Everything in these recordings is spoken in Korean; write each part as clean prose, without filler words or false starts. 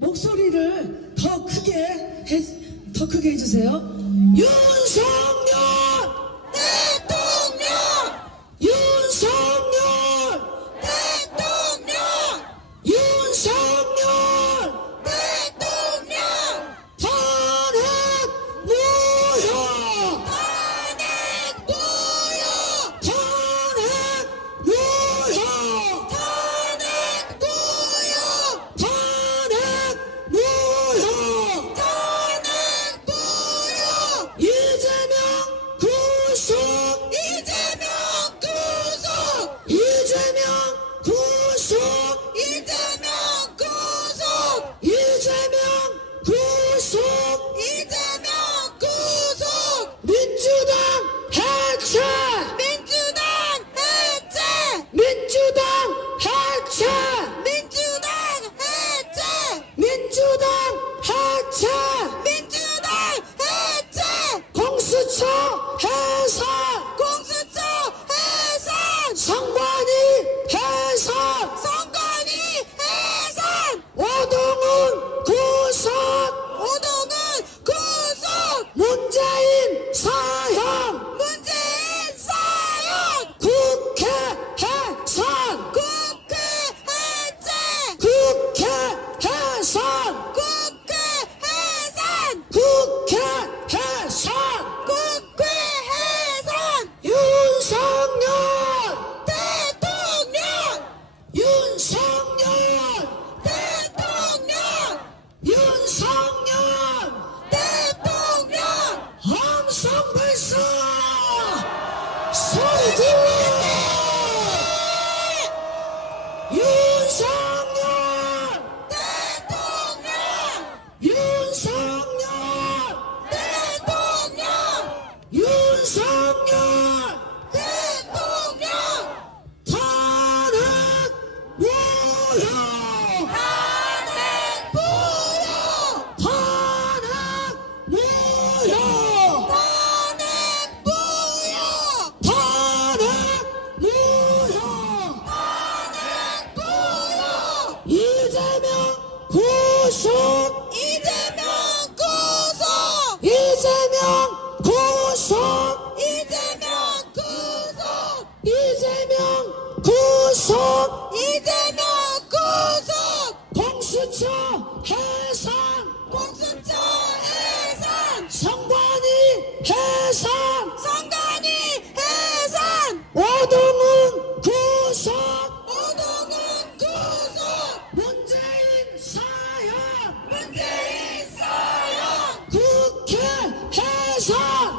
목소리를 더 크게 해주세요. 윤석열 대통령! 윤석열 대통령! 윤석열 대통령! 탄핵 무효! 탄핵 무효! 탄핵 무효! 탄핵 무효! 탄핵 무효! 탄핵 무효! 이재명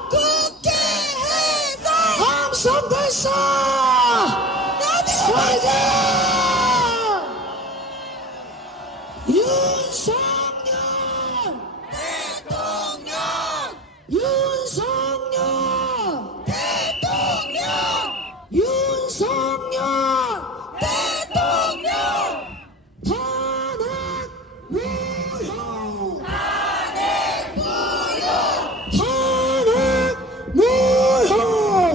국회에서 함성 발사 사이다 윤석열 대통령 윤석열 대통령 윤석열 대통령 탄핵 무효 탄핵 무효 탄핵 무효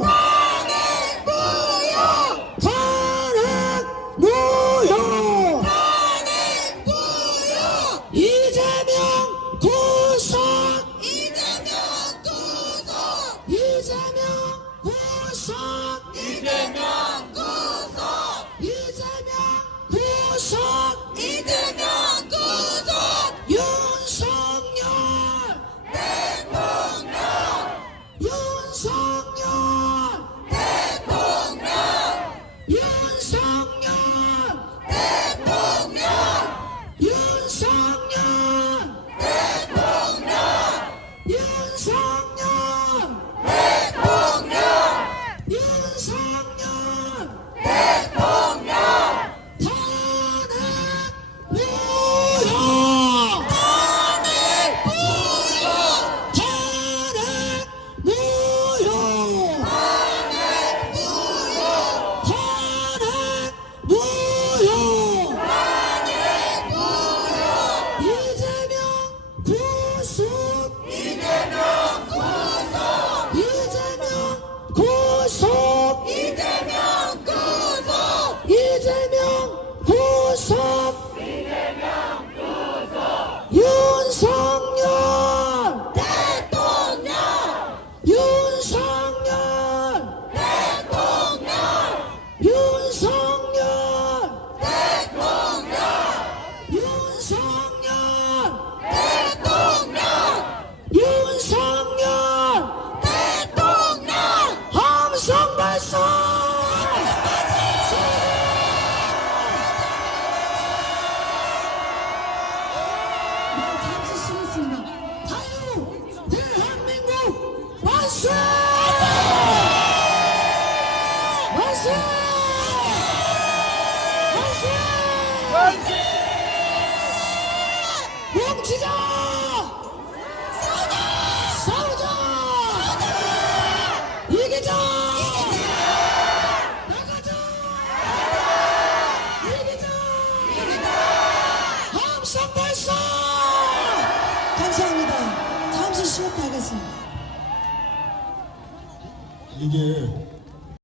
탄핵 무효 탄핵 무효 탄핵 무효 이재명 구속 이재명 구속 이재명 구속 이재명 구속 이재명 구속 이재명 구속 윤석열 대통령 윤석열 대통령 윤석열 대통령 윤석열 대통령 윤석열 대통령 윤석열 대통령 탄핵 무효 탄핵 무효 탄핵 무효 탄핵 무효 탄핵 무효 탄핵 무효 이재명 구속 이재명 구속 이재명 구속 이재명 구속 이재명 구속 윤석열 대통령 윤석열 대통령 윤석열 대통령 윤석열 대통령 윤석열 대통령 함성 발사 잠시 쉬겠습니다. 자유 대한민국 만세! 만세! 만세! 뭉치자! 싸우자! 싸우자! 이기자! 나가자! 이기자! 함성 발사! 감사합니다. 잠시 쉬었다 하겠습니다. 이게